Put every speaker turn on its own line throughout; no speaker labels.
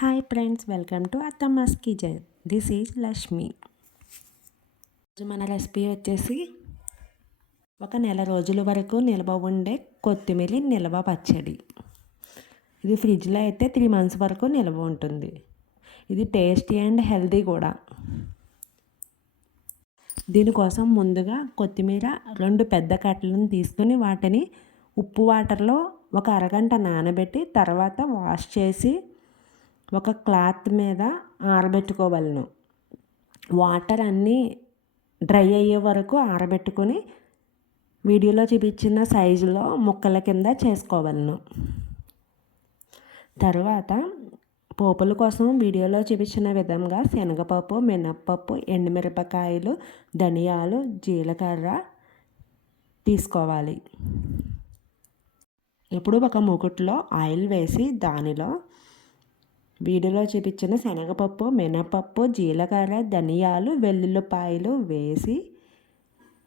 Hi friends welcome to Attamma's kitchen this is Lakshmi మన recipe వచ్చేసి ఒక నెల రోజుల వరకు నిల్వ ఉండే కొత్తిమీర నిల్వ పచ్చడి. ఇది ఫ్రిడ్జ్లో అయితే త్రీ మంత్స్ వరకు నిల్వ ఉంటుంది. ఇది టేస్టీ అండ్ హెల్దీ కూడా. దీనికోసం ముందుగా కొత్తిమీర రెండు పెద్ద కట్టలను తీసుకుని వాటిని ఉప్పు వాటర్లో ఒక అరగంట నానబెట్టి తర్వాత వాష్ చేసి ఒక క్లాత్ మీద ఆరబెట్టుకోవలను. వాటర్ అన్నీ డ్రై అయ్యే వరకు ఆరబెట్టుకొని వీడియోలో చూపించిన సైజులో ముక్కల కింద చేసుకోవలను. తర్వాత పోపుల కోసం వీడియోలో చూపించిన విధంగా శనగపప్పు మినప్పప్పు ఎండుమిరపకాయలు ధనియాలు జీలకర్ర తీసుకోవాలి. ఇప్పుడు ఒక మూకుట్లో ఆయిల్ వేసి దానిలో వీడియోలో చూపించిన శనగపప్పు మినపప్పు జీలకర్ర ధనియాలు వెల్లుల్లిపాయలు వేసి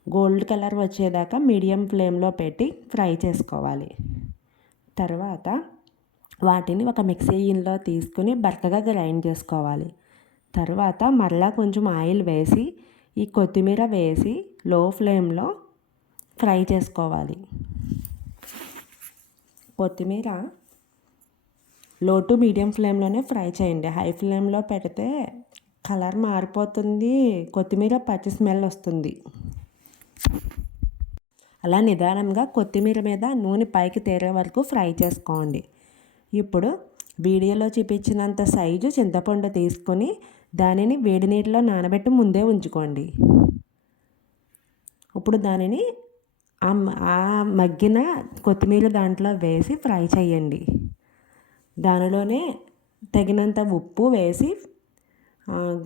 గోల్డ్ కలర్ వచ్చేదాకా మీడియం ఫ్లేమ్లో పెట్టి ఫ్రై చేసుకోవాలి. తర్వాత వాటిని ఒక మిక్సీ గిన్నెలో తీసుకుని బరకగా గ్రైండ్ చేసుకోవాలి. తర్వాత మరలా కొంచెం ఆయిల్ వేసి ఈ కొత్తిమీర వేసి లో ఫ్లేమ్లో ఫ్రై చేసుకోవాలి. కొత్తిమీర లో టు మీడియం ఫ్లేమ్లోనే ఫ్రై చేయండి. హై ఫ్లేమ్లో పెడితే కలర్ మారిపోతుంది. కొత్తిమీర పచ్చి స్మెల్ వస్తుంది. అలా నిదానంగా కొత్తిమీర మీద నూనె పైకి తేరే వరకు ఫ్రై చేసుకోండి. ఇప్పుడు వీడియోలో చూపించినంత సైజు చింతపండు తీసుకొని దానిని వేడి నీటిలో నానబెట్టి ముందే ఉంచుకోండి. ఇప్పుడు దానిని ఆ మగ్గిన కొత్తిమీర దాంట్లో వేసి ఫ్రై చేయండి. దానిలోనే తగినంత ఉప్పు వేసి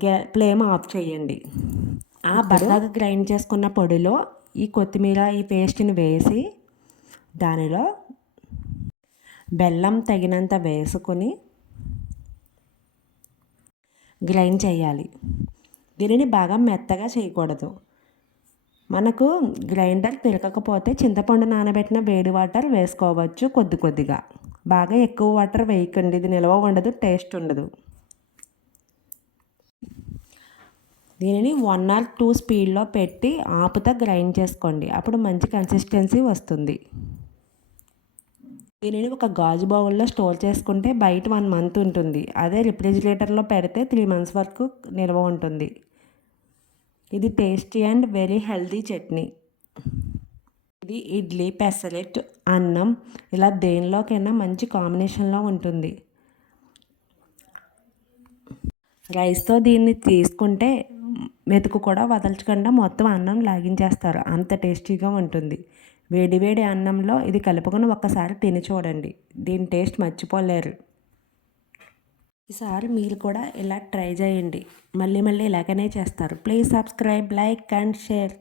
గ్యా ఫ్లేమ్ ఆఫ్ చేయండి. ఆ బరకగా గ్రైండ్ చేసుకున్న పొడిలో ఈ కొత్తిమీర ఈ పేస్ట్ని వేసి దానిలో బెల్లం తగినంత వేసుకొని గ్రైండ్ చేయాలి. దీనిని బాగా మెత్తగా చేయకూడదు. మనకు గ్రైండర్ తిరగకపోతే చింతపండు నానబెట్టిన వేడి వాటర్ వేసుకోవచ్చు కొద్ది కొద్దిగా. బాగా ఎక్కువ వాటర్ వేయకండి. ఇది నిల్వ ఉండదు టేస్ట్ ఉండదు. దీనిని వన్ ఆర్ టూ స్పీడ్లో పెట్టి ఆపుతా గ్రైండ్ చేసుకోండి. అప్పుడు మంచి కన్సిస్టెన్సీ వస్తుంది. దీనిని ఒక గాజు బౌల్లో స్టోర్ చేసుకుంటే బయట వన్ మంత్ ఉంటుంది. అదే రిఫ్రిజిరేటర్లో పెడితే త్రీ మంత్స్ వరకు నిల్వ ఉంటుంది. ఇది tasty and very healthy chutney. ఇది ఇడ్లీ పెసరెట్ అన్నం. ఇలా దేనిలోకైనా మంచి కాంబినేషన్లో ఉంటుంది. రైస్తో దీన్ని తీసుకుంటే మెతుకు కూడా వదల్చకుండా మొత్తం అన్నం లాగించేస్తారు. అంత టేస్టీగా ఉంటుంది. వేడివేడి అన్నంలో ఇది కలుపుకొని ఒక్కసారి తిని చూడండి. దీని టేస్ట్ మర్చిపోలేరు. ఈసారి మీరు కూడా ఇలా ట్రై చేయండి. మళ్ళీ మళ్ళీ ఇలాగనే చేస్తారు. Please subscribe like and share.